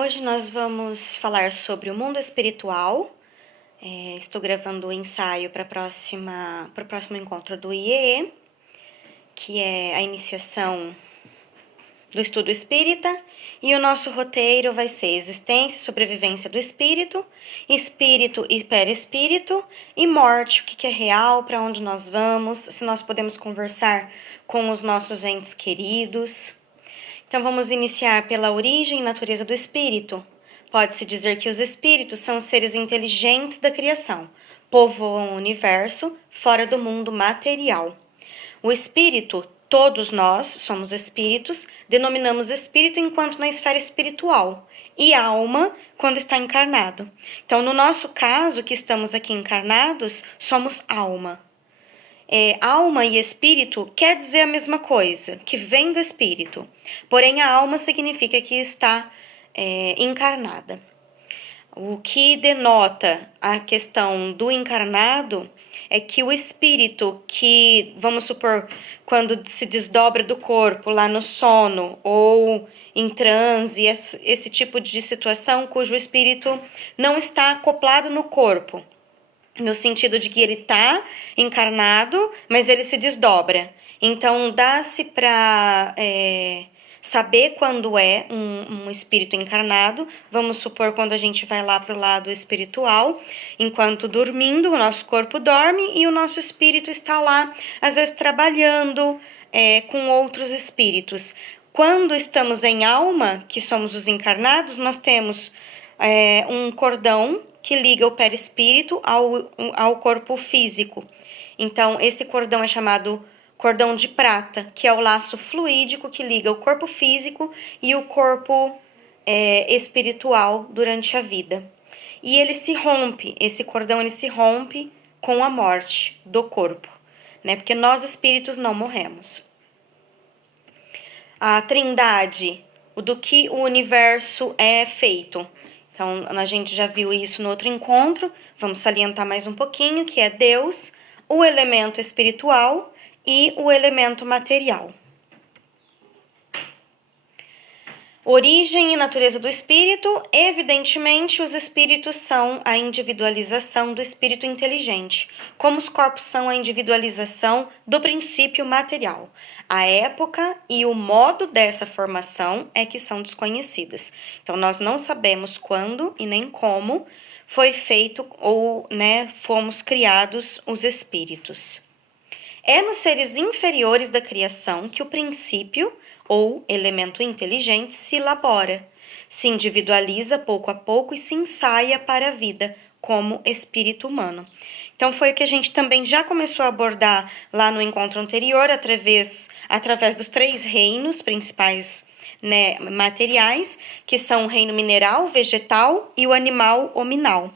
Hoje nós vamos falar sobre o mundo espiritual. Estou gravando o ensaio para o próximo encontro do IEE, que é a iniciação do estudo espírita, e o nosso roteiro vai ser existência e sobrevivência do espírito, espírito e perispírito, e morte, o que é real, para onde nós vamos, se nós podemos conversar com os nossos entes queridos. Então vamos iniciar pela origem e natureza do espírito. Pode-se dizer que os espíritos são os seres inteligentes da criação, povoam o universo fora do mundo material. O espírito, todos nós somos espíritos, denominamos espírito enquanto na esfera espiritual, e alma quando está encarnado. Então, no nosso caso, que estamos aqui encarnados, somos alma. Alma e espírito quer dizer a mesma coisa, que vem do espírito. Porém, a alma significa que está encarnada. O que denota a questão do encarnado é que o espírito que, vamos supor, quando se desdobra do corpo lá no sono ou em transe, esse tipo de situação cujo espírito não está acoplado no corpo, no sentido de que ele está encarnado, mas ele se desdobra. Então, dá-se para saber quando é um espírito encarnado. Vamos supor quando a gente vai lá para o lado espiritual, enquanto dormindo, o nosso corpo dorme e o nosso espírito está lá, às vezes trabalhando com outros espíritos. Quando estamos em alma, que somos os encarnados, nós temos um cordão que liga o perispírito ao corpo físico. Então, esse cordão é chamado cordão de prata, que é o laço fluídico que liga o corpo físico e o corpo espiritual durante a vida. E ele se rompe, esse cordão ele se rompe com a morte do corpo, né? Porque nós espíritos não morremos. A trindade, do que o universo é feito. Então, a gente já viu isso no outro encontro, vamos salientar mais um pouquinho, que é Deus, o elemento espiritual e o elemento material. Origem e natureza do espírito. Evidentemente, os espíritos são a individualização do espírito inteligente, como os corpos são a individualização do princípio material. A época e o modo dessa formação é que são desconhecidas. Então, nós não sabemos quando e nem como foi feito ou fomos criados os espíritos. É nos seres inferiores da criação que o princípio ou elemento inteligente se elabora, se individualiza pouco a pouco e se ensaia para a vida como espírito humano. Então foi o que a gente também já começou a abordar lá no encontro anterior, através dos 3 reinos principais materiais, que são o reino mineral, vegetal e o animal hominal.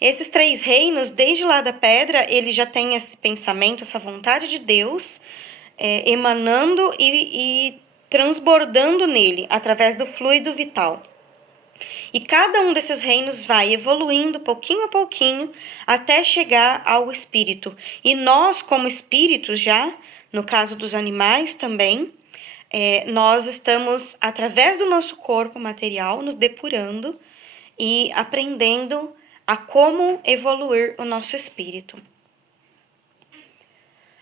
Esses 3 reinos, desde lá da pedra, ele já tem esse pensamento, essa vontade de Deus emanando e transbordando nele, através do fluido vital. E cada um desses reinos vai evoluindo pouquinho a pouquinho até chegar ao espírito. E nós, como espíritos já, no caso dos animais também, nós estamos, através do nosso corpo material, nos depurando e aprendendo a como evoluir o nosso espírito.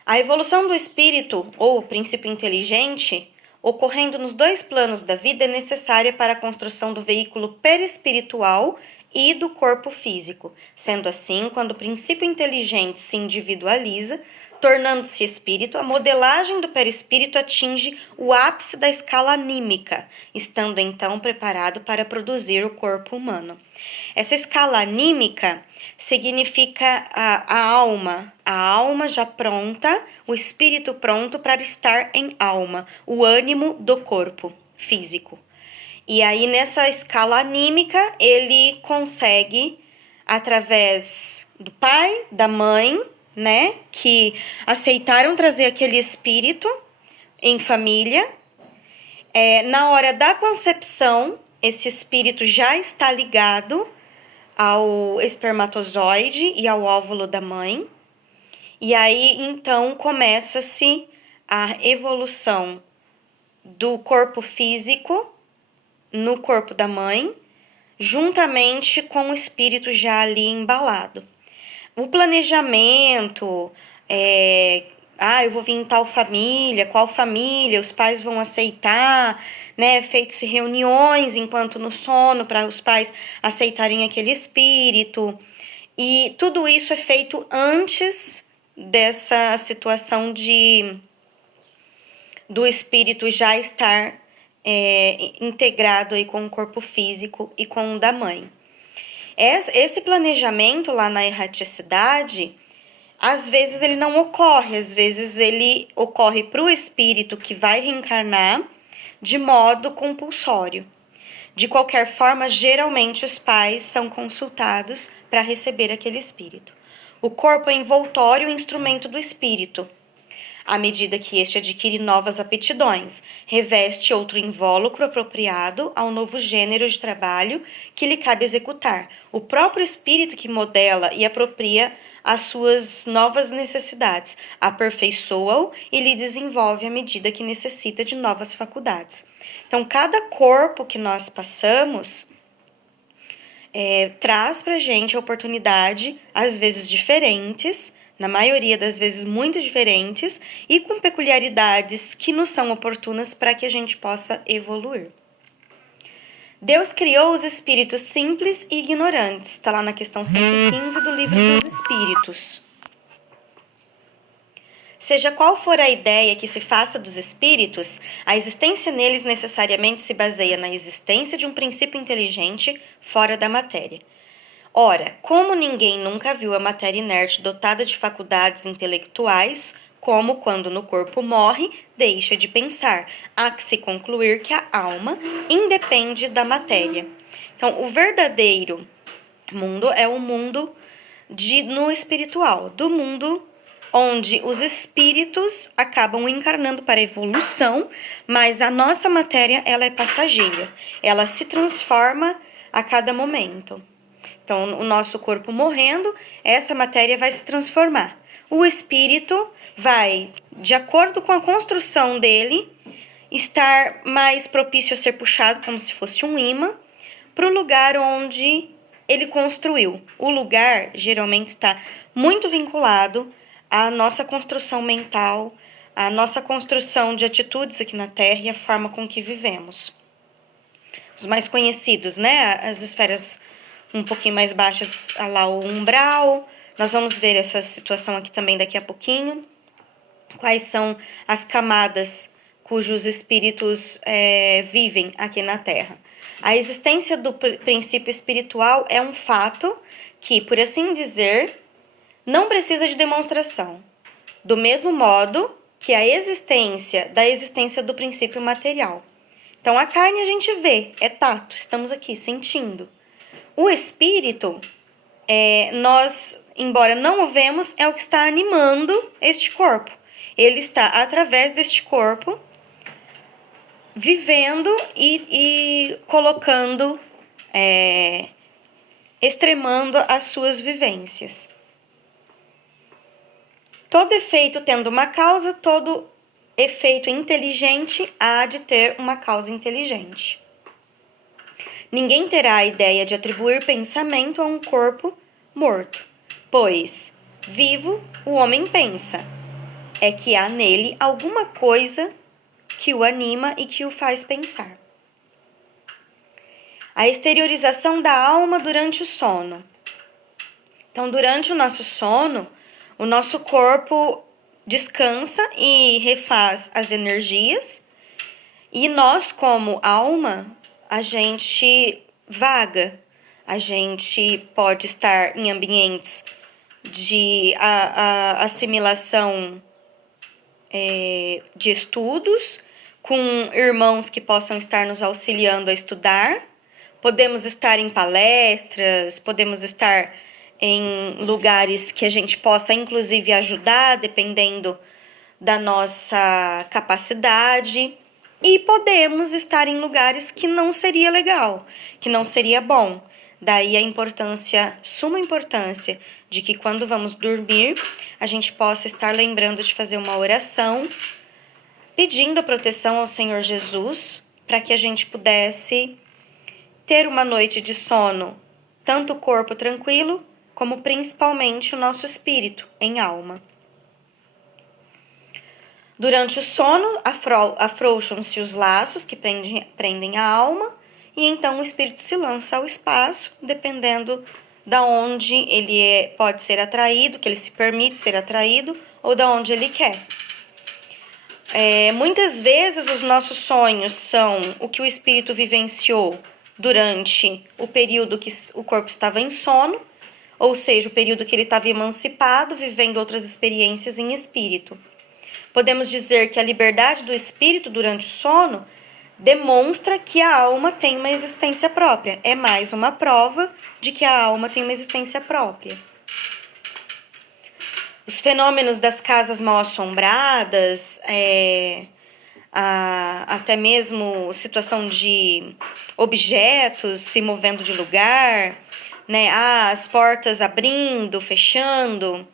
A evolução do espírito, ou princípio inteligente, ocorrendo nos 2 planos da vida, é necessária para a construção do veículo perispiritual e do corpo físico. Sendo assim, quando o princípio inteligente se individualiza, tornando-se espírito, a modelagem do perispírito atinge o ápice da escala anímica, estando então preparado para produzir o corpo humano. Essa escala anímica significa a alma já pronta, o espírito pronto para estar em alma, o ânimo do corpo físico. E aí, nessa escala anímica, ele consegue, através do pai, da mãe, que aceitaram trazer aquele espírito em família, na hora da concepção, esse espírito já está ligado ao espermatozoide e ao óvulo da mãe. E aí, então, começa-se a evolução do corpo físico no corpo da mãe, juntamente com o espírito já ali embalado. O planejamento, eu vou vir em tal família, qual família, os pais vão aceitar, né? Feitas reuniões enquanto no sono para os pais aceitarem aquele espírito. E tudo isso é feito antes dessa situação do espírito já estar integrado aí com o corpo físico e com o da mãe. Esse planejamento lá na erraticidade, às vezes ele não ocorre, às vezes ele ocorre para o espírito que vai reencarnar de modo compulsório. De qualquer forma, geralmente os pais são consultados para receber aquele espírito. O corpo é envoltório e instrumento do espírito. À medida que este adquire novas aptidões, reveste outro invólucro apropriado ao novo gênero de trabalho que lhe cabe executar. O próprio espírito que modela e apropria as suas novas necessidades, aperfeiçoa-o e lhe desenvolve à medida que necessita de novas faculdades. Então, cada corpo que nós passamos traz pra gente a oportunidade, às vezes diferentes, na maioria das vezes muito diferentes, e com peculiaridades que nos são oportunas para que a gente possa evoluir. Deus criou os espíritos simples e ignorantes, está lá na questão 115 do Livro dos Espíritos. Seja qual for a ideia que se faça dos espíritos, a existência neles necessariamente se baseia na existência de um princípio inteligente fora da matéria. Ora, como ninguém nunca viu a matéria inerte dotada de faculdades intelectuais, como quando no corpo morre, deixa de pensar, há que se concluir que a alma independe da matéria. Então, o verdadeiro mundo é o mundo no espiritual, do mundo onde os espíritos acabam encarnando para a evolução, mas a nossa matéria ela é passageira, ela se transforma a cada momento. Então, o nosso corpo morrendo, essa matéria vai se transformar. O espírito vai, de acordo com a construção dele, estar mais propício a ser puxado como se fosse um imã para o lugar onde ele construiu. O lugar geralmente está muito vinculado à nossa construção mental, à nossa construção de atitudes aqui na Terra e a forma com que vivemos. Os mais conhecidos, né? As esferas um pouquinho mais baixas, lá o umbral. Nós vamos ver essa situação aqui também daqui a pouquinho. Quais são as camadas cujos espíritos vivem aqui na Terra. A existência do princípio espiritual é um fato que, por assim dizer, não precisa de demonstração. Do mesmo modo que a existência do princípio material. Então, a carne a gente vê, é tato, estamos aqui sentindo. O espírito, nós, embora não o vemos, é o que está animando este corpo. Ele está, através deste corpo, vivendo e colocando, extremando as suas vivências. Todo efeito tendo uma causa, todo efeito inteligente há de ter uma causa inteligente. Ninguém terá a ideia de atribuir pensamento a um corpo morto, pois, vivo, o homem pensa. É que há nele alguma coisa que o anima e que o faz pensar. A exteriorização da alma durante o sono. Então, durante o nosso sono, o nosso corpo descansa e refaz as energias, e nós, como alma, a gente vaga, a gente pode estar em ambientes de assimilação de estudos, com irmãos que possam estar nos auxiliando a estudar, podemos estar em palestras, podemos estar em lugares que a gente possa inclusive ajudar, dependendo da nossa capacidade. E podemos estar em lugares que não seria legal, que não seria bom. Daí a importância, suma importância, de que quando vamos dormir, a gente possa estar lembrando de fazer uma oração, pedindo a proteção ao Senhor Jesus, para que a gente pudesse ter uma noite de sono, tanto o corpo tranquilo, como principalmente o nosso espírito em alma. Durante o sono, afrouxam-se os laços que prendem a alma, e então o espírito se lança ao espaço, dependendo da onde ele pode ser atraído, que ele se permite ser atraído, ou da onde ele quer. Muitas vezes os nossos sonhos são o que o espírito vivenciou durante o período que o corpo estava em sono, ou seja, o período que ele estava emancipado, vivendo outras experiências em espírito. Podemos dizer que a liberdade do espírito durante o sono demonstra que a alma tem uma existência própria. É mais uma prova de que a alma tem uma existência própria. Os fenômenos das casas mal-assombradas, até mesmo situação de objetos se movendo de lugar, né, as portas abrindo, fechando,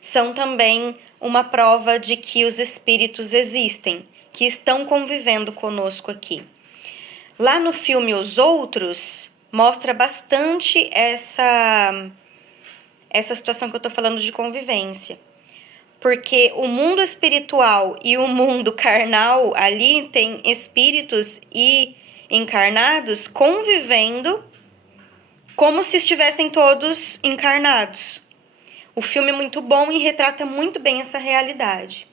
são também uma prova de que os espíritos existem, que estão convivendo conosco aqui. Lá no filme Os Outros, mostra bastante essa situação que eu estou falando de convivência. Porque o mundo espiritual e o mundo carnal, ali tem espíritos e encarnados convivendo como se estivessem todos encarnados. O filme é muito bom e retrata muito bem essa realidade.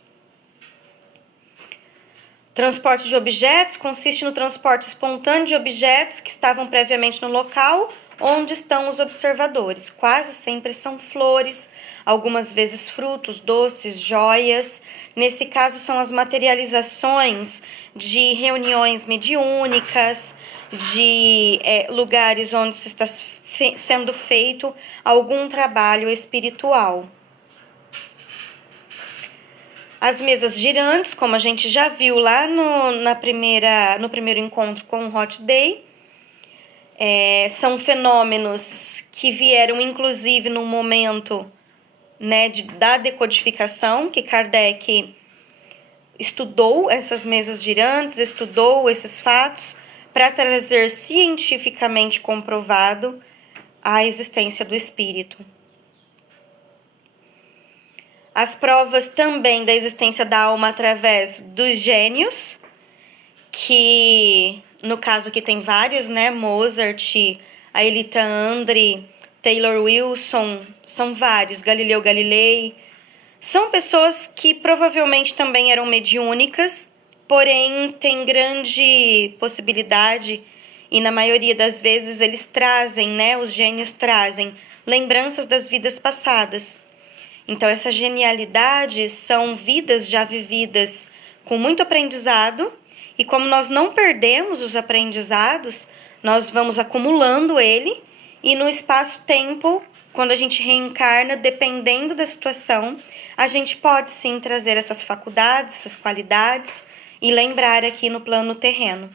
Transporte de objetos consiste no transporte espontâneo de objetos que estavam previamente no local onde estão os observadores. Quase sempre são flores, algumas vezes frutos, doces, joias. Nesse caso, são as materializações de reuniões mediúnicas, de lugares onde se está sendo feito algum trabalho espiritual. As mesas girantes, como a gente já viu lá no primeiro encontro com o Hot Day, são fenômenos que vieram inclusive no momento, né, da decodificação, que Kardec estudou essas mesas girantes, estudou esses fatos para trazer cientificamente comprovado a existência do espírito. As provas também da existência da alma através dos gênios, que no caso aqui tem vários, né? Mozart, Aelita André, Taylor Wilson, são vários, Galileu Galilei. São pessoas que provavelmente também eram mediúnicas, porém tem grande possibilidade, e na maioria das vezes eles trazem, né? Os gênios trazem lembranças das vidas passadas. Então, essa genialidade são vidas já vividas com muito aprendizado, e como nós não perdemos os aprendizados, nós vamos acumulando ele, e no espaço-tempo, quando a gente reencarna, dependendo da situação, a gente pode sim trazer essas faculdades, essas qualidades, e lembrar aqui no plano terreno.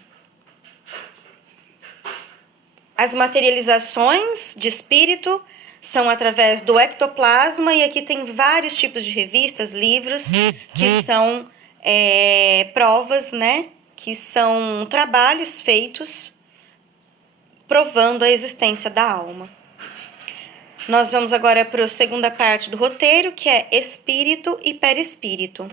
As materializações de espírito são através do ectoplasma, e aqui tem vários tipos de revistas, livros, que são provas, né? Que são trabalhos feitos provando a existência da alma. Nós vamos agora para a segunda parte do roteiro, que é espírito e perispírito.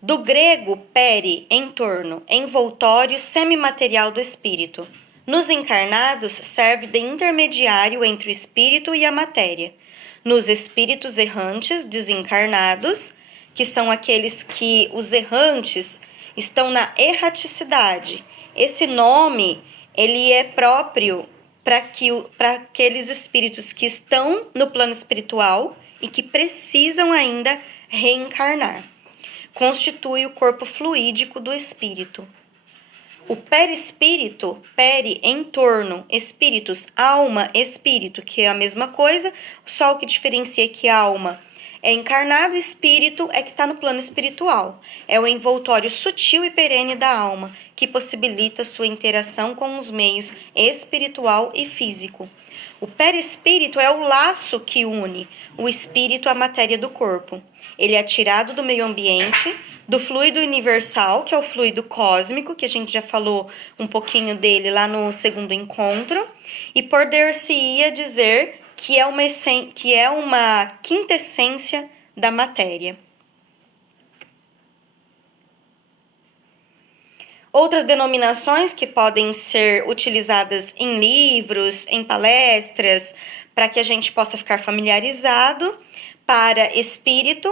Do grego peri, em torno, envoltório semimaterial do espírito. Nos encarnados, serve de intermediário entre o espírito e a matéria. Nos espíritos errantes, desencarnados, que são aqueles que os errantes estão na erraticidade. Esse nome, ele é próprio para aqueles espíritos que estão no plano espiritual e que precisam ainda reencarnar. Constitui o corpo fluídico do espírito. O perispírito, peri, em torno, espíritos, alma, espírito, que é a mesma coisa, só o que diferencia que alma é encarnado, espírito é que está no plano espiritual. É o envoltório sutil e perene da alma, que possibilita sua interação com os meios espiritual e físico. O perispírito é o laço que une o espírito à matéria do corpo. Ele é tirado do meio ambiente, do fluido universal, que é o fluido cósmico, que a gente já falou um pouquinho dele lá no segundo encontro, e poder-se-ia dizer que é uma quintessência da matéria. Outras denominações que podem ser utilizadas em livros, em palestras, para que a gente possa ficar familiarizado. Para espírito,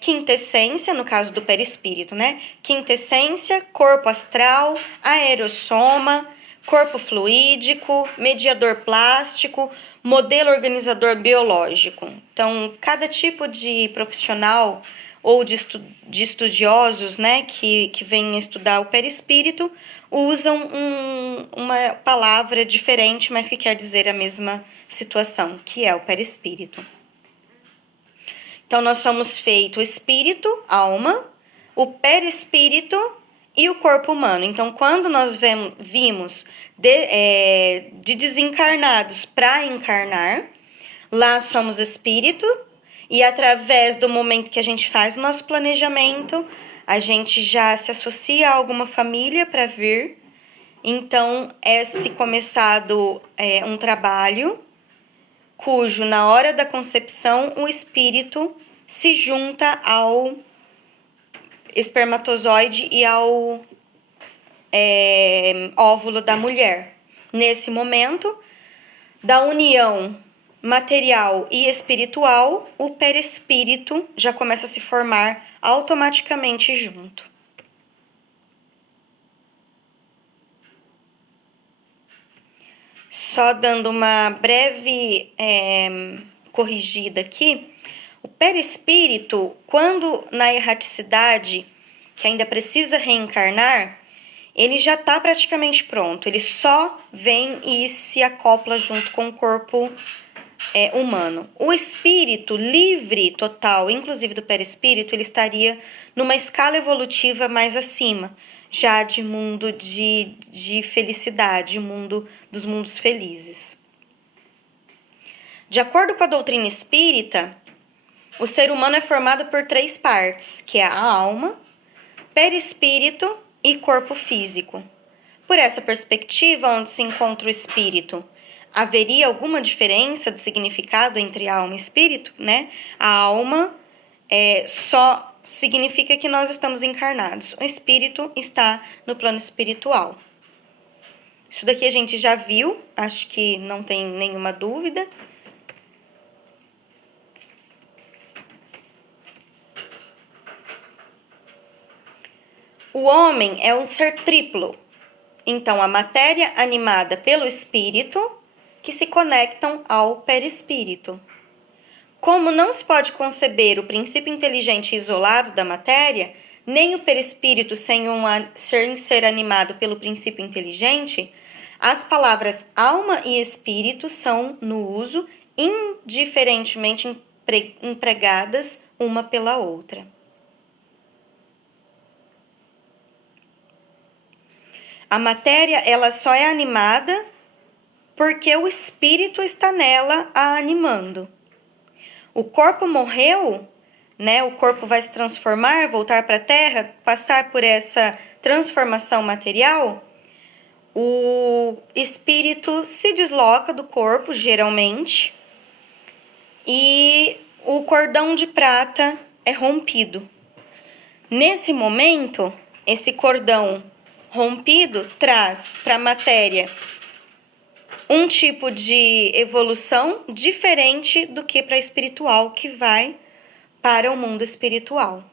quintessência, no caso do perispírito, né? Quintessência, corpo astral, aerossoma, corpo fluídico, mediador plástico, modelo organizador biológico. Então, cada tipo de profissional ou de estudiosos, né, que vêm estudar o perispírito, usam uma palavra diferente, mas que quer dizer a mesma situação, que é o perispírito. Então, nós somos feito o espírito, alma, o perispírito e o corpo humano. Então, quando nós vimos de desencarnados para encarnar, lá somos espírito, e através do momento que a gente faz o nosso planejamento, a gente já se associa a alguma família para vir. Então, se começado um trabalho cujo, na hora da concepção, o espírito se junta ao espermatozoide e ao óvulo da mulher. Nesse momento, da união material e espiritual, o perispírito já começa a se formar automaticamente junto. Só dando uma breve corrigida aqui, o perispírito, quando na erraticidade, que ainda precisa reencarnar, ele já está praticamente pronto, ele só vem e se acopla junto com o corpo humano. O espírito livre total, inclusive do perispírito, ele estaria numa escala evolutiva mais acima, já de mundo de felicidade, mundo dos mundos felizes. De acordo com a doutrina espírita, o ser humano é formado por 3 partes, que é a alma, perispírito e corpo físico. Por essa perspectiva, onde se encontra o espírito, haveria alguma diferença de significado entre alma e espírito, né? A alma só significa que nós estamos encarnados. O espírito está no plano espiritual. Isso daqui a gente já viu, acho que não tem nenhuma dúvida. O homem é um ser triplo. Então, a matéria animada pelo espírito que se conectam ao perispírito. Como não se pode conceber o princípio inteligente isolado da matéria, nem o perispírito sem ser animado pelo princípio inteligente, as palavras alma e espírito são, no uso, indiferentemente empregadas uma pela outra. A matéria, ela só é animada porque o espírito está nela a animando. O corpo morreu, né? O corpo vai se transformar, voltar para a Terra, passar por essa transformação material. O espírito se desloca do corpo, geralmente, e o cordão de prata é rompido. Nesse momento, esse cordão rompido traz para a matéria um tipo de evolução diferente do que para a espiritual, que vai para o mundo espiritual.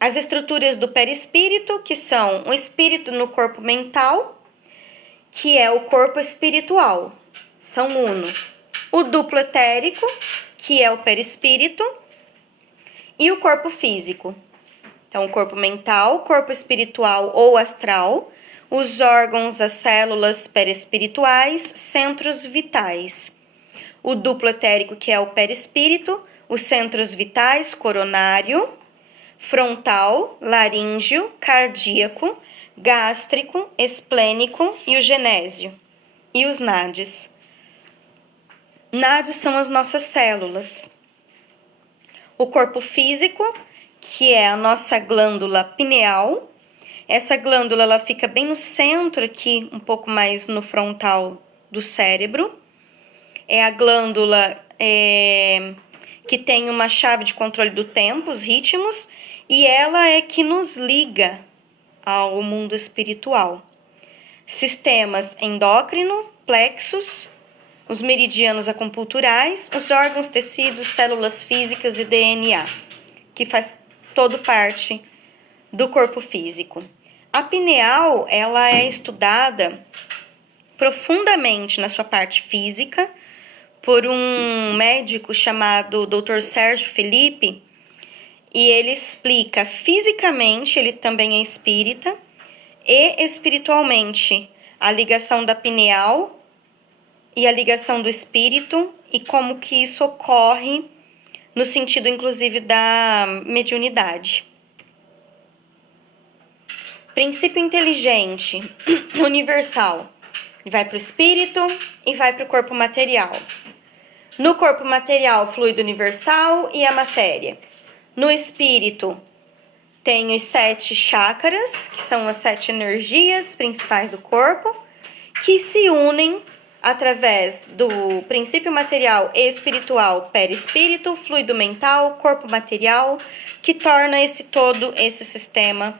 As estruturas do perispírito, que são o espírito no corpo mental, que é o corpo espiritual, são uno. O duplo etérico, que é o perispírito, e o corpo físico. Então, o corpo mental, corpo espiritual ou astral, os órgãos, as células perispirituais, centros vitais. O duplo etérico, que é o perispírito, os centros vitais, coronário, frontal, laríngeo, cardíaco, gástrico, esplênico e o genésio. E os nádios. Nádios são as nossas células. O corpo físico, que é a nossa glândula pineal. Essa glândula ela fica bem no centro aqui, um pouco mais no frontal do cérebro. É a glândula que tem uma chave de controle do tempo, os ritmos, e ela é que nos liga ao mundo espiritual. Sistemas endócrino, plexos, os meridianos acupunturais, os órgãos, tecidos, células físicas e DNA, que faz toda parte do corpo físico. A pineal, ela é estudada profundamente na sua parte física por um médico chamado Dr. Sérgio Felipe, e ele explica fisicamente, ele também é espírita, e espiritualmente a ligação da pineal e a ligação do espírito e como que isso ocorre no sentido inclusive da mediunidade. Princípio inteligente, universal, vai para o espírito e vai para o corpo material. No corpo material, fluido universal e a matéria. No espírito, tem os 7 chakras, que são as 7 energias principais do corpo, que se unem através do princípio material e espiritual, perispírito, fluido mental, corpo material, que torna esse todo, esse sistema,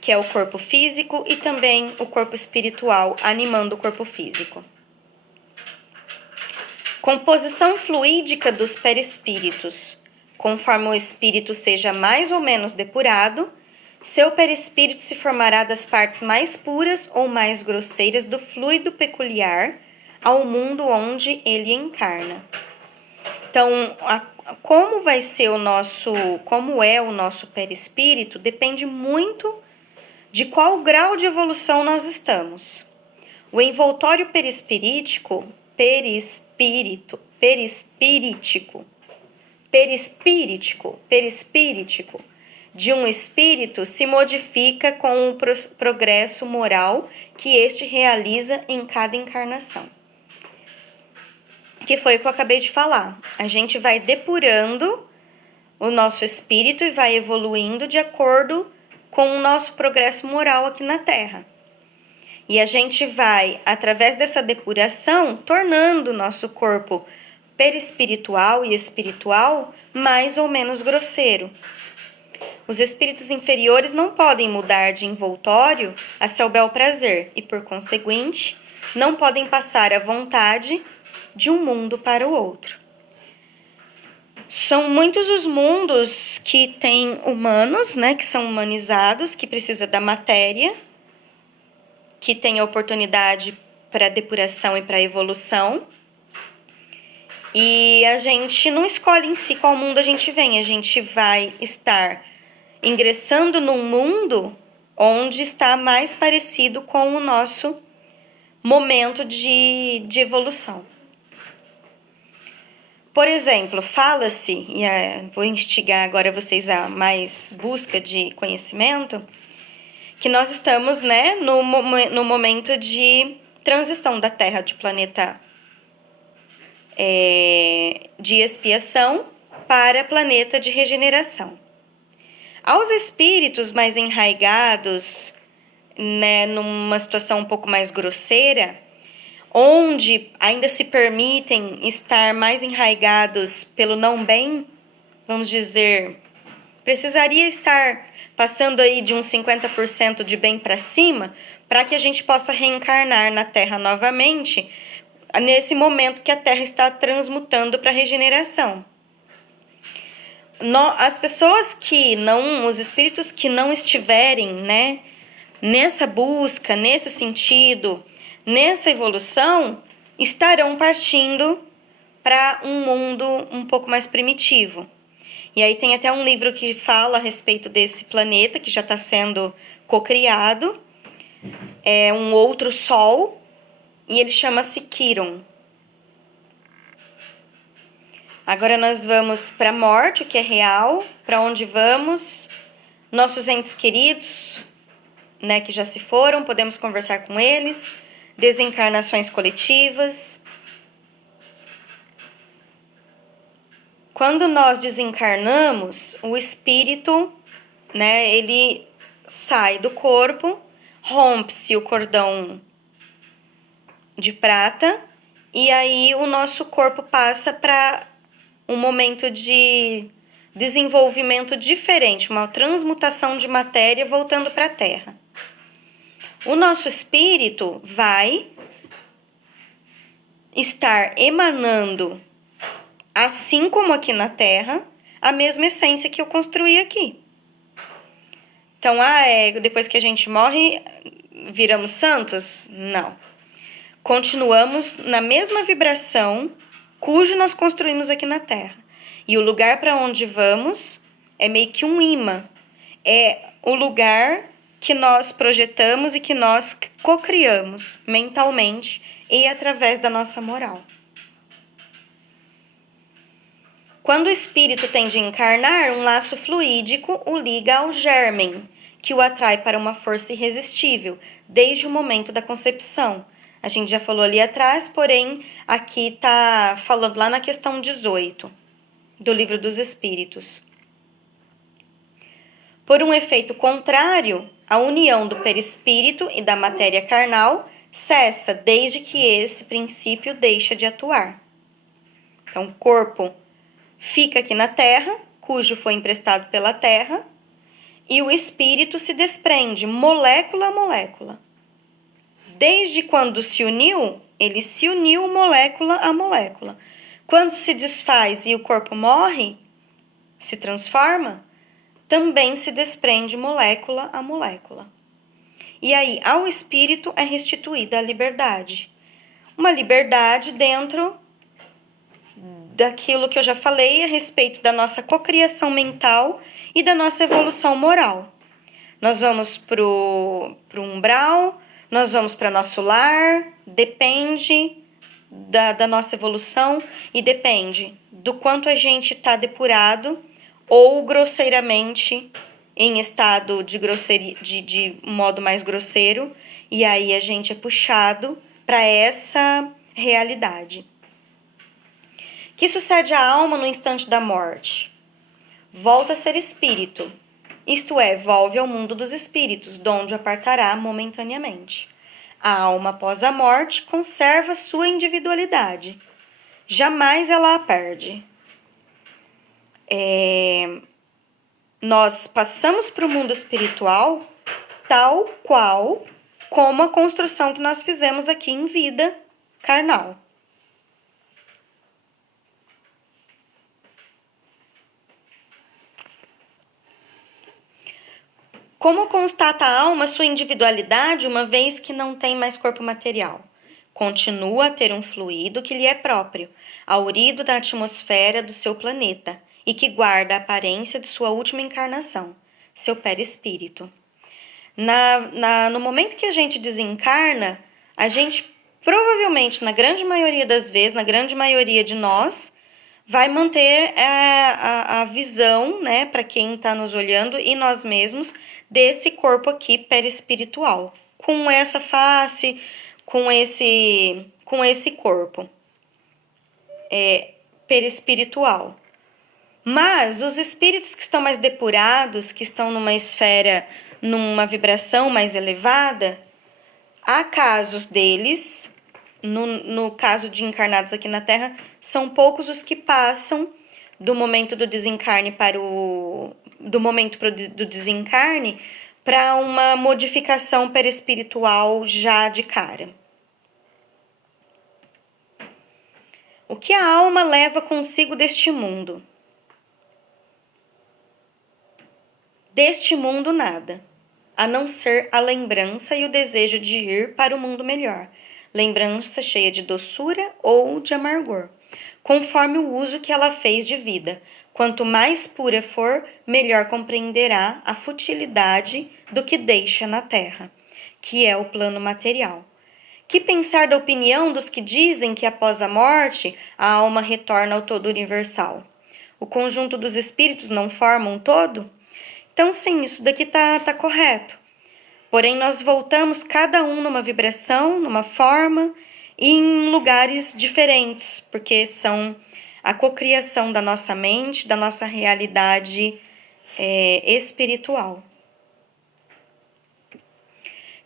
que é o corpo físico e também o corpo espiritual, animando o corpo físico. Composição fluídica dos perispíritos. Conforme o espírito seja mais ou menos depurado, seu perispírito se formará das partes mais puras ou mais grosseiras do fluido peculiar ao mundo onde ele encarna. Então, como vai ser como é o nosso perispírito, depende muito de qual grau de evolução nós estamos. O envoltório perispirítico de um espírito se modifica com o progresso moral que este realiza em cada encarnação. Que foi o que eu acabei de falar. A gente vai depurando o nosso espírito e vai evoluindo de acordo com o nosso progresso moral aqui na Terra. E a gente vai, através dessa depuração, tornando o nosso corpo perispiritual e espiritual mais ou menos grosseiro. Os espíritos inferiores não podem mudar de envoltório a seu bel prazer e, por conseguinte, não podem passar à vontade de um mundo para o outro. São muitos os mundos que têm humanos, né, que são humanizados, que precisam da matéria, que tem a oportunidade para depuração e para evolução. E a gente não escolhe em si qual mundo a gente vem, a gente vai estar ingressando num mundo onde está mais parecido com o nosso momento de evolução. Por exemplo, fala-se, e vou instigar agora vocês a mais busca de conhecimento, que nós estamos, né, no momento de transição da Terra de planeta de expiação para planeta de regeneração. Aos espíritos mais enraigados, né, numa situação um pouco mais grosseira, onde ainda se permitem estar mais enraigados pelo não bem, vamos dizer, precisaria estar passando aí de uns 50% de bem para cima, para que a gente possa reencarnar na Terra novamente, nesse momento que a Terra está transmutando para a regeneração. As pessoas que não, os espíritos que não estiverem, né, nessa busca, nesse sentido, nessa evolução, estarão partindo para um mundo um pouco mais primitivo. E aí tem até um livro que fala a respeito desse planeta que já está sendo cocriado, é um outro sol, e ele chama-se Quiron. Agora nós vamos para a morte, o que é real, para onde vamos, nossos entes queridos, né, que já se foram, podemos conversar com eles, desencarnações coletivas. Quando nós desencarnamos, o espírito, né, ele sai do corpo, rompe-se o cordão de prata, e aí o nosso corpo passa para um momento de desenvolvimento diferente, uma transmutação de matéria voltando para a Terra. O nosso espírito vai estar emanando, assim como aqui na Terra, a mesma essência que eu construí aqui. Então, depois que a gente morre, viramos santos? Não. Continuamos na mesma vibração cujo nós construímos aqui na Terra. E o lugar para onde vamos é meio que um imã. É o lugar que nós projetamos e que nós cocriamos mentalmente e através da nossa moral. Quando o espírito tem de encarnar, um laço fluídico o liga ao germen, que o atrai para uma força irresistível, desde o momento da concepção. A gente já falou ali atrás, porém, aqui está falando lá na questão 18 do Livro dos Espíritos. Por um efeito contrário, a união do perispírito e da matéria carnal cessa desde que esse princípio deixa de atuar. Então, o corpo fica aqui na Terra, cujo foi emprestado pela Terra, e o espírito se desprende molécula a molécula. Desde quando se uniu, ele se uniu molécula a molécula. Quando se desfaz e o corpo morre, se transforma, também se desprende molécula a molécula. E aí, ao espírito é restituída a liberdade. Uma liberdade dentro daquilo que eu já falei a respeito da nossa cocriação mental e da nossa evolução moral. Nós vamos pro umbral, nós vamos para nosso lar, depende da nossa evolução e depende do quanto a gente está depurado ou grosseiramente em estado de grosseria, de modo mais grosseiro, e aí a gente é puxado para essa realidade. Que sucede à alma no instante da morte? Volta a ser espírito, isto é, volve ao mundo dos espíritos, donde apartará momentaneamente. A alma após a morte conserva sua individualidade, jamais ela a perde. Nós passamos para o mundo espiritual tal qual como a construção que nós fizemos aqui em vida carnal. Como constata a alma sua individualidade, uma vez que não tem mais corpo material? Continua a ter um fluido que lhe é próprio, aurido da atmosfera do seu planeta, e que guarda a aparência de sua última encarnação, seu perispírito. No momento que a gente desencarna, a gente provavelmente, na grande maioria das vezes, na grande maioria de nós, vai manter a visão, né, para quem está nos olhando e nós mesmos, desse corpo aqui perispiritual, com essa face, com esse corpo perispiritual. Mas os espíritos que estão mais depurados, que estão numa esfera, numa vibração mais elevada, há casos deles, no caso de encarnados aqui na Terra, são poucos os que passam do momento do desencarne do desencarne para uma modificação perispiritual já de cara. O que a alma leva consigo deste mundo? Deste mundo nada, a não ser a lembrança e o desejo de ir para o mundo melhor, lembrança cheia de doçura ou de amargor, conforme o uso que ela fez de vida. Quanto mais pura for, melhor compreenderá a futilidade do que deixa na terra, que é o plano material. Que pensar da opinião dos que dizem que após a morte a alma retorna ao todo universal? O conjunto dos espíritos não forma um todo? Então, sim, isso daqui tá correto. Porém, nós voltamos cada um numa vibração, numa forma e em lugares diferentes, porque são a cocriação da nossa mente, da nossa realidade espiritual.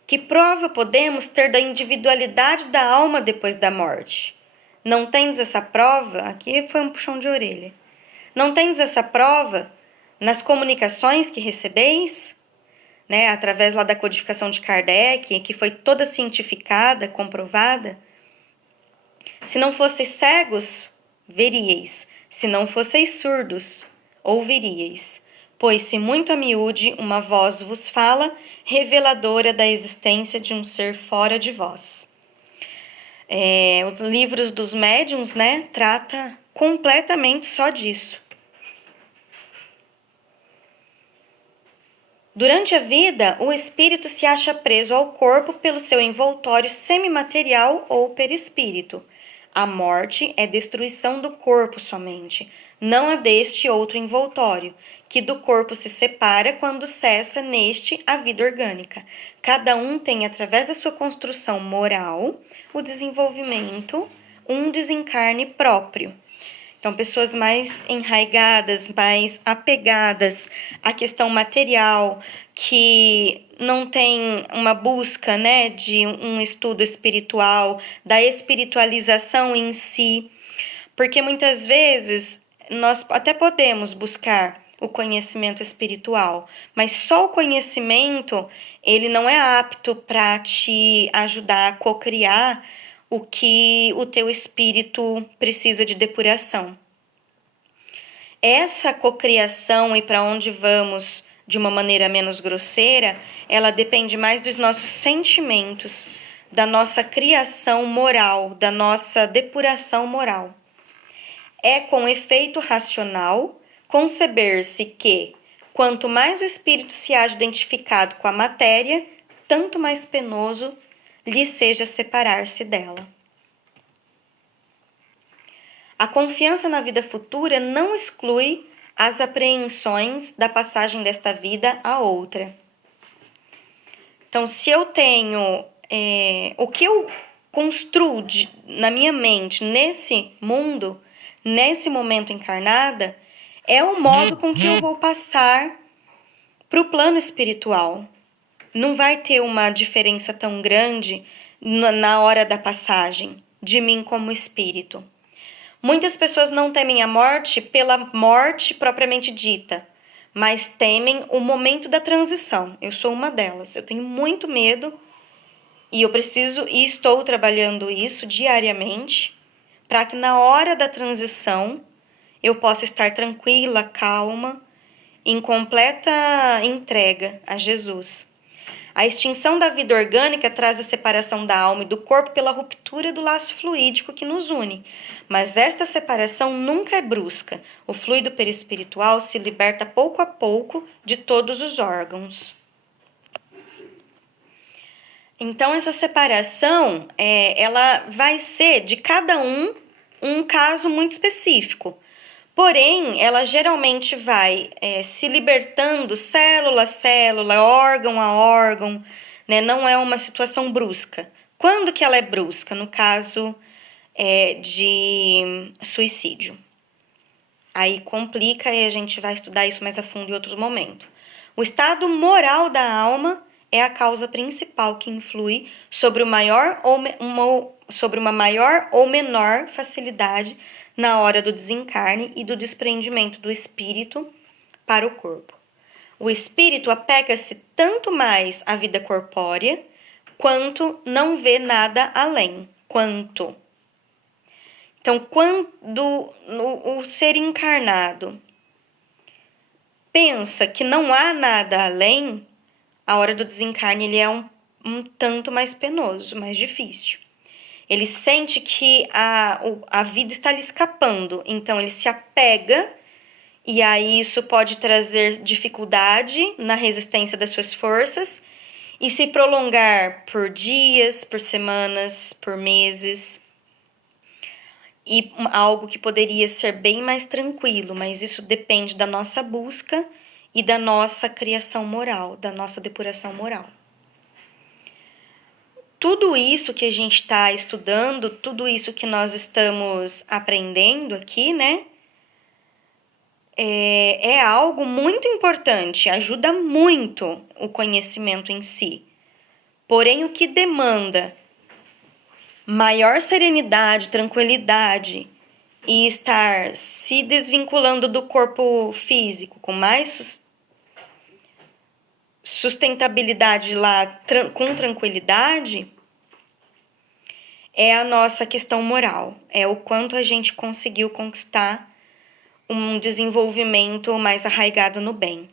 Que prova podemos ter da individualidade da alma depois da morte? Não tendes essa prova? Aqui foi um puxão de orelha. Não tendes essa prova nas comunicações que recebeis? Né, através lá da codificação de Kardec, que foi toda cientificada, comprovada. Se não fosseis cegos, veríeis. Se não fosseis surdos, ouviríeis. Pois se muito a miúde uma voz vos fala, reveladora da existência de um ser fora de vós. Os livros dos médiuns, né, trata completamente só disso. Durante a vida, o espírito se acha preso ao corpo pelo seu envoltório semimaterial ou perispírito. A morte é destruição do corpo somente, não a deste outro envoltório, que do corpo se separa quando cessa neste a vida orgânica. Cada um tem, através da sua construção moral, o desenvolvimento, um desencarne próprio. Então, pessoas mais enraigadas, mais apegadas à questão material, que não tem uma busca, né, de um estudo espiritual, da espiritualização em si, porque muitas vezes nós até podemos buscar o conhecimento espiritual, mas só o conhecimento, ele não é apto para te ajudar a cocriar o que o teu espírito precisa de depuração. Essa cocriação e para onde vamos de uma maneira menos grosseira, ela depende mais dos nossos sentimentos, da nossa criação moral, da nossa depuração moral. É com efeito racional conceber-se que, quanto mais o espírito se haja identificado com a matéria, tanto mais penoso lhe seja separar-se dela. A confiança na vida futura não exclui as apreensões da passagem desta vida a outra. Então, se eu tenho o que eu construo na minha mente nesse mundo, nesse momento encarnada, é o modo com que eu vou passar para o plano espiritual. Não vai ter uma diferença tão grande na hora da passagem de mim como espírito. Muitas pessoas não temem a morte pela morte propriamente dita, mas temem o momento da transição. Eu sou uma delas. Eu tenho muito medo e eu preciso e estou trabalhando isso diariamente para que na hora da transição eu possa estar tranquila, calma, em completa entrega a Jesus. A extinção da vida orgânica traz a separação da alma e do corpo pela ruptura do laço fluídico que nos une. Mas esta separação nunca é brusca. O fluido perispiritual se liberta pouco a pouco de todos os órgãos. Então, essa separação, ela vai ser de cada um caso muito específico. Porém, ela geralmente vai se libertando célula a célula, órgão a órgão, né? Não é uma situação brusca. Quando que ela é brusca? No caso de suicídio. Aí complica e a gente vai estudar isso mais a fundo em outro momento. O estado moral da alma é a causa principal que influi sobre uma maior ou menor facilidade na hora do desencarne e do desprendimento do espírito para o corpo. O espírito apega-se tanto mais à vida corpórea, quanto não vê nada além. Então, quando o ser encarnado pensa que não há nada além, a hora do desencarne ele é um tanto mais penoso, mais difícil. Ele sente que a vida está lhe escapando, então ele se apega e aí isso pode trazer dificuldade na resistência das suas forças e se prolongar por dias, por semanas, por meses. E algo que poderia ser bem mais tranquilo, mas isso depende da nossa busca e da nossa criação moral, da nossa depuração moral. tudo isso que a gente está estudando, tudo isso que nós estamos aprendendo aqui, né? É algo muito importante, ajuda muito o conhecimento em si. Porém, o que demanda maior serenidade, tranquilidade e estar se desvinculando do corpo físico com mais sustentabilidade lá, com tranquilidade, é a nossa questão moral. É o quanto a gente conseguiu conquistar um desenvolvimento mais arraigado no bem.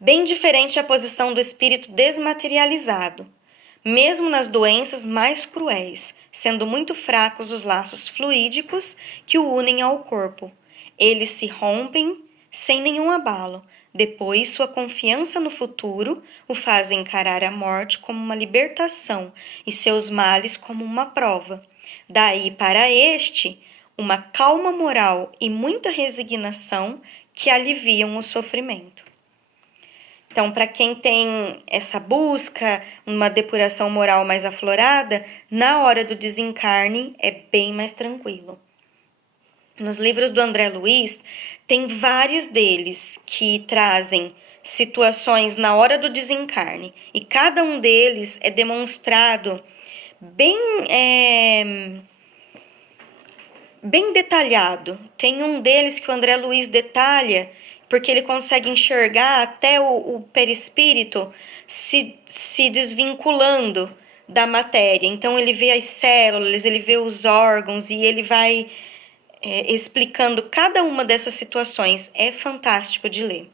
Bem diferente a posição do espírito desmaterializado, mesmo nas doenças mais cruéis, sendo muito fracos os laços fluídicos que o unem ao corpo. Eles se rompem sem nenhum abalo. Depois, sua confiança no futuro o faz encarar a morte como uma libertação e seus males como uma prova. Daí para este, uma calma moral e muita resignação que aliviam o sofrimento. Então, para quem tem essa busca, uma depuração moral mais aflorada, na hora do desencarne é bem mais tranquilo. Nos livros do André Luiz, tem vários deles que trazem situações na hora do desencarne, e cada um deles é demonstrado bem detalhado. Tem um deles que o André Luiz detalha, porque ele consegue enxergar até o perispírito se desvinculando da matéria. Então ele vê as células, ele vê os órgãos e ele vai explicando cada uma dessas situações. É fantástico de ler.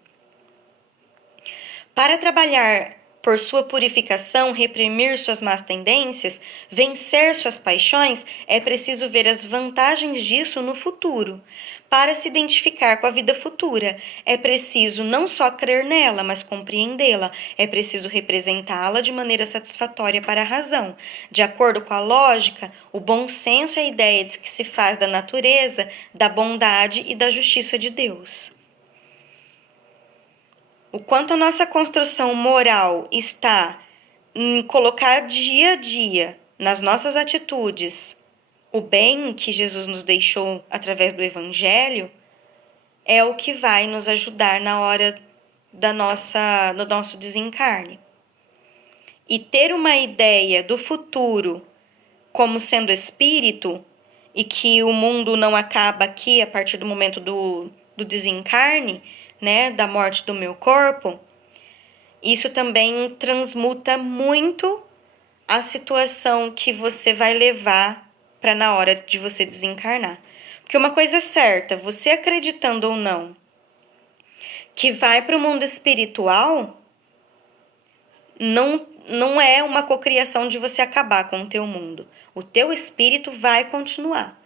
Para trabalhar por sua purificação, reprimir suas más tendências, vencer suas paixões, é preciso ver as vantagens disso no futuro. Para se identificar com a vida futura, é preciso não só crer nela, mas compreendê-la. É preciso representá-la de maneira satisfatória para a razão. De acordo com a lógica, o bom senso é a ideia de que se faz da natureza, da bondade e da justiça de Deus. O quanto a nossa construção moral está em colocar dia a dia, nas nossas atitudes, o bem que Jesus nos deixou através do Evangelho, é o que vai nos ajudar na hora do nosso desencarne. E ter uma ideia do futuro como sendo espírito, e que o mundo não acaba aqui a partir do momento do desencarne, né, da morte do meu corpo, isso também transmuta muito a situação que você vai levar para na hora de você desencarnar. Porque uma coisa é certa, você acreditando ou não que vai para o mundo espiritual, não é uma cocriação de você acabar com o teu mundo. O teu espírito vai continuar.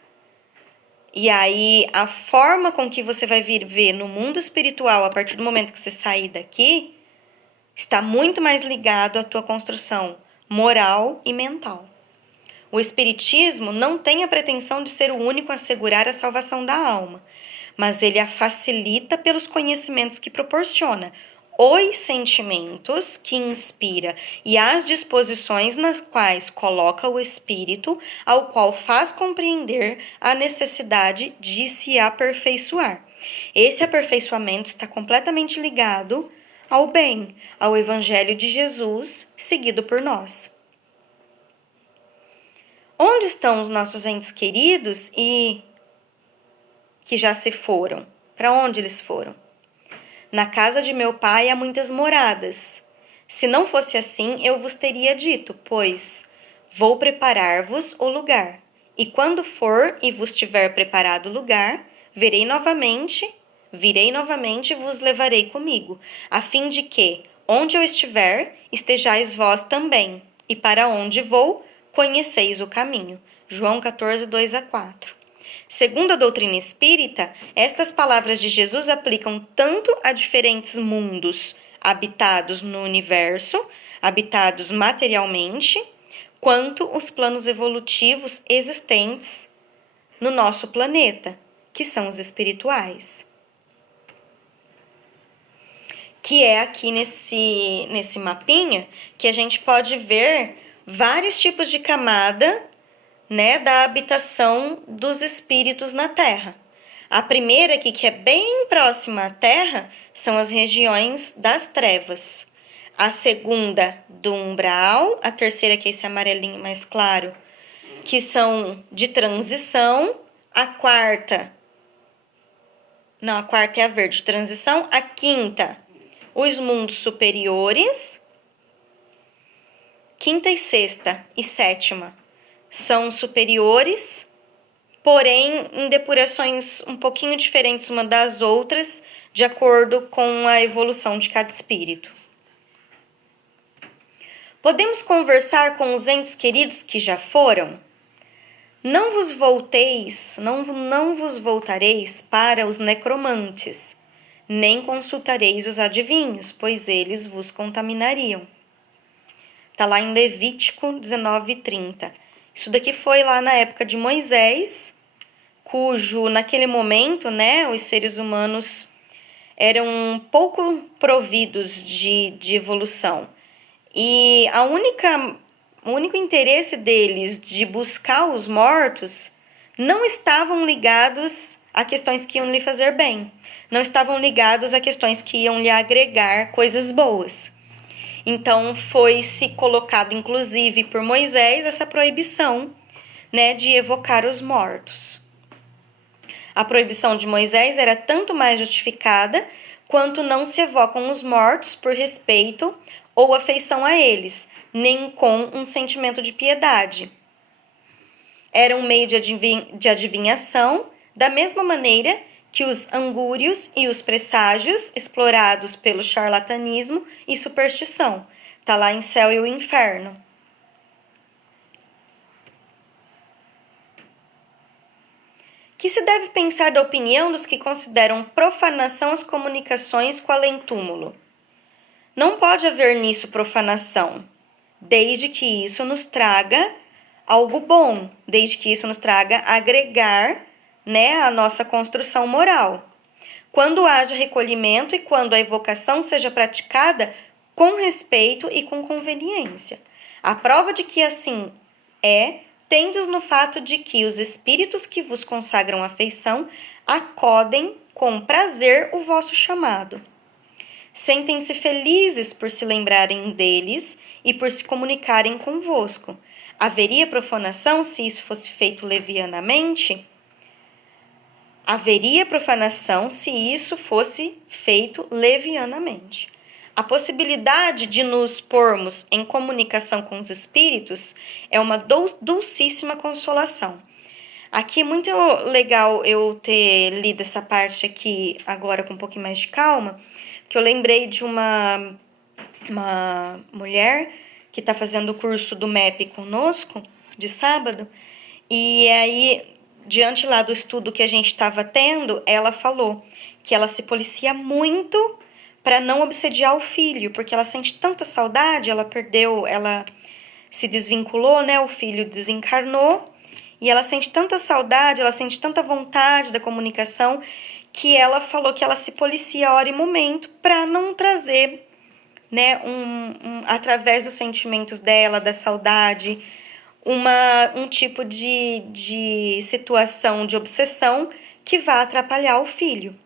E aí, a forma com que você vai viver no mundo espiritual a partir do momento que você sair daqui está muito mais ligado à tua construção moral e mental. O Espiritismo não tem a pretensão de ser o único a assegurar a salvação da alma, mas ele a facilita pelos conhecimentos que proporciona, os sentimentos que inspira e as disposições nas quais coloca o espírito, ao qual faz compreender a necessidade de se aperfeiçoar. Esse aperfeiçoamento está completamente ligado ao bem, ao Evangelho de Jesus, seguido por nós. Onde estão os nossos entes queridos e que já se foram? Para onde eles foram? Na casa de meu pai há muitas moradas. Se não fosse assim, eu vos teria dito, pois vou preparar-vos o lugar. E quando for e vos tiver preparado o lugar, virei novamente e vos levarei comigo, a fim de que, onde eu estiver, estejais vós também. E para onde vou, conheceis o caminho. João 14, 2-4. Segundo a doutrina espírita, estas palavras de Jesus aplicam tanto a diferentes mundos habitados no universo, habitados materialmente, quanto os planos evolutivos existentes no nosso planeta, que são os espirituais. Que é aqui nesse mapinha que a gente pode ver vários tipos de camada, né, da habitação dos espíritos na Terra. A primeira aqui, que é bem próxima à Terra, são as regiões das trevas. A segunda, do umbral. A terceira, que é esse amarelinho mais claro, que são de transição. A quarta é a verde, transição. A quinta, os mundos superiores. Quinta e sexta e sétima são superiores, porém em depurações um pouquinho diferentes uma das outras, de acordo com a evolução de cada espírito. Podemos conversar com os entes queridos que já foram? Não vos voltareis para os necromantes, nem consultareis os adivinhos, pois eles vos contaminariam. Está lá em Levítico 19:30. Isso daqui foi lá na época de Moisés, cujo, naquele momento, né, os seres humanos eram pouco providos de evolução. E o único interesse deles de buscar os mortos não estavam ligados a questões que iam lhe fazer bem. Não estavam ligados a questões que iam lhe agregar coisas boas. Então, foi-se colocado, inclusive, por Moisés, essa proibição, né, de evocar os mortos. A proibição de Moisés era tanto mais justificada quanto não se evocam os mortos por respeito ou afeição a eles, nem com um sentimento de piedade. Era um meio de adivinhação, da mesma maneira que os angúrios e os presságios explorados pelo charlatanismo e superstição. Está lá em Céu e o Inferno. Que se deve pensar da opinião dos que consideram profanação as comunicações com o além-túmulo? Não pode haver nisso profanação, desde que isso nos traga algo bom, desde que isso nos traga agregar, né, a nossa construção moral. Quando haja recolhimento e quando a evocação seja praticada com respeito e com conveniência. A prova de que assim tendes no fato de que os espíritos que vos consagram afeição acodem com prazer o vosso chamado. Sentem-se felizes por se lembrarem deles e por se comunicarem convosco. Haveria profanação se isso fosse feito levianamente? Haveria profanação se isso fosse feito levianamente. A possibilidade de nos pormos em comunicação com os espíritos é uma dulcíssima consolação. Aqui é muito legal eu ter lido essa parte aqui agora com um pouquinho mais de calma, que eu lembrei de uma mulher que está fazendo o curso do MEP conosco, de sábado, e aí, diante lá do estudo que a gente estava tendo, ela falou que ela se policia muito para não obsediar o filho, porque ela sente tanta saudade, ela se desvinculou, né? O filho desencarnou, e ela sente tanta saudade, ela sente tanta vontade da comunicação, que ela falou que ela se policia a hora e momento para não trazer, né, através dos sentimentos dela, da saudade, um tipo de situação de obsessão que vá atrapalhar o filho.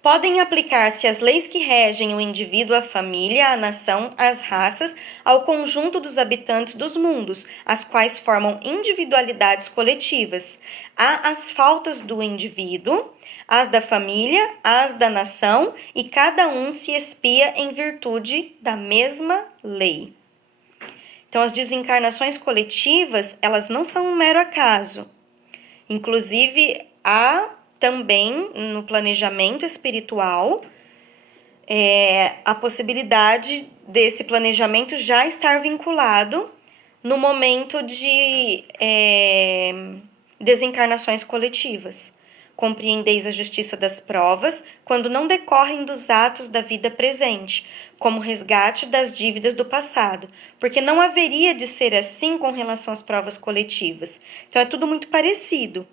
Podem aplicar-se as leis que regem o indivíduo, a família, a nação, as raças, ao conjunto dos habitantes dos mundos, as quais formam individualidades coletivas. Há as faltas do indivíduo, as da família, as da nação, e cada um se expia em virtude da mesma lei. Então, as desencarnações coletivas, elas não são um mero acaso. Inclusive, há também no planejamento espiritual a possibilidade desse planejamento já estar vinculado no momento de desencarnações coletivas. Compreendeis a justiça das provas quando não decorrem dos atos da vida presente, como resgate das dívidas do passado, porque não haveria de ser assim com relação às provas coletivas. Então, é tudo muito parecido.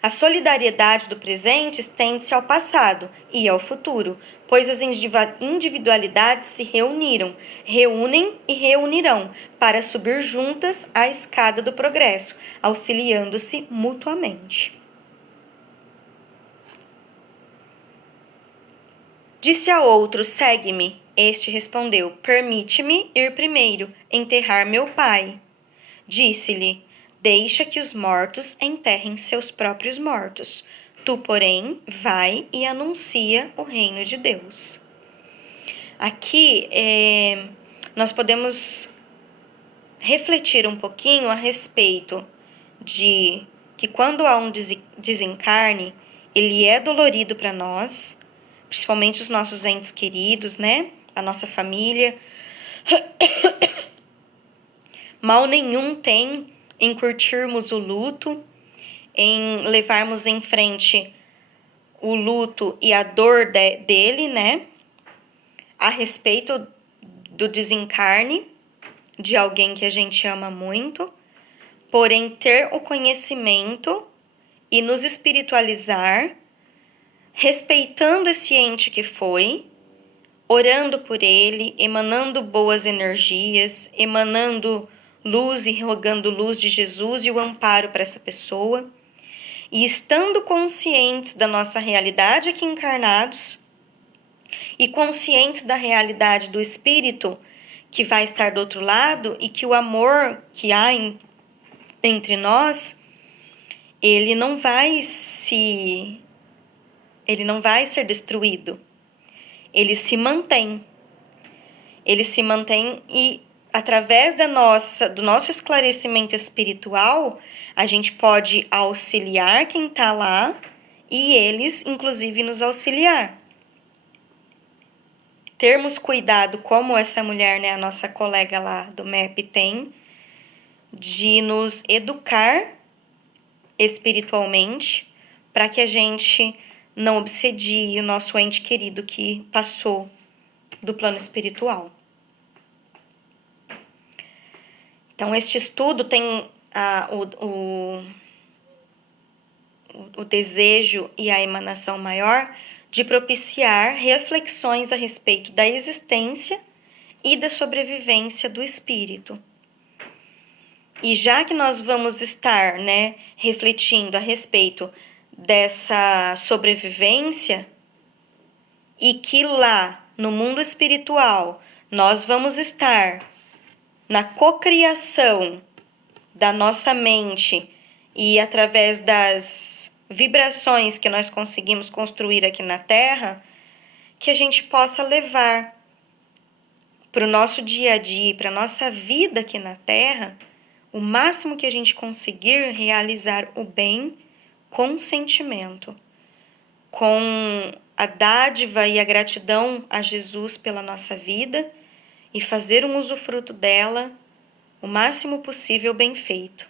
A solidariedade do presente estende-se ao passado e ao futuro, pois as individualidades se reúnem e reunirão para subir juntas a escada do progresso, auxiliando-se mutuamente. Disse a outro: segue-me. Este respondeu: permite-me ir primeiro enterrar meu pai. Disse-lhe: deixa que os mortos enterrem seus próprios mortos. Tu, porém, vai e anuncia o reino de Deus. Aqui nós podemos refletir um pouquinho a respeito de que quando há um desencarne, ele é dolorido para nós, principalmente os nossos entes queridos, né? A nossa família. Mal nenhum tem em curtirmos o luto, em levarmos em frente o luto e a dor dele, né? A respeito do desencarne de alguém que a gente ama muito, porém ter o conhecimento e nos espiritualizar, respeitando esse ente que foi, orando por ele, emanando boas energias, emanando luz e rogando luz de Jesus e o amparo para essa pessoa, e estando conscientes da nossa realidade aqui encarnados e conscientes da realidade do espírito que vai estar do outro lado e que o amor que há entre nós, ele não vai ser destruído. Ele se mantém. Ele se mantém e através do nosso esclarecimento espiritual, a gente pode auxiliar quem está lá e eles, inclusive, nos auxiliar. Termos cuidado, como essa mulher, né, a nossa colega lá do MEP tem, de nos educar espiritualmente para que a gente não obsedie o nosso ente querido que passou do plano espiritual. Então, este estudo tem o desejo e a emanação maior de propiciar reflexões a respeito da existência e da sobrevivência do espírito. E já que nós vamos estar, né, refletindo a respeito dessa sobrevivência e que lá no mundo espiritual nós vamos estar na cocriação da nossa mente e através das vibrações que nós conseguimos construir aqui na Terra, que a gente possa levar para o nosso dia a dia, para a nossa vida aqui na Terra, o máximo que a gente conseguir realizar o bem com sentimento, com a dádiva e a gratidão a Jesus pela nossa vida e fazer um usufruto dela o máximo possível bem feito.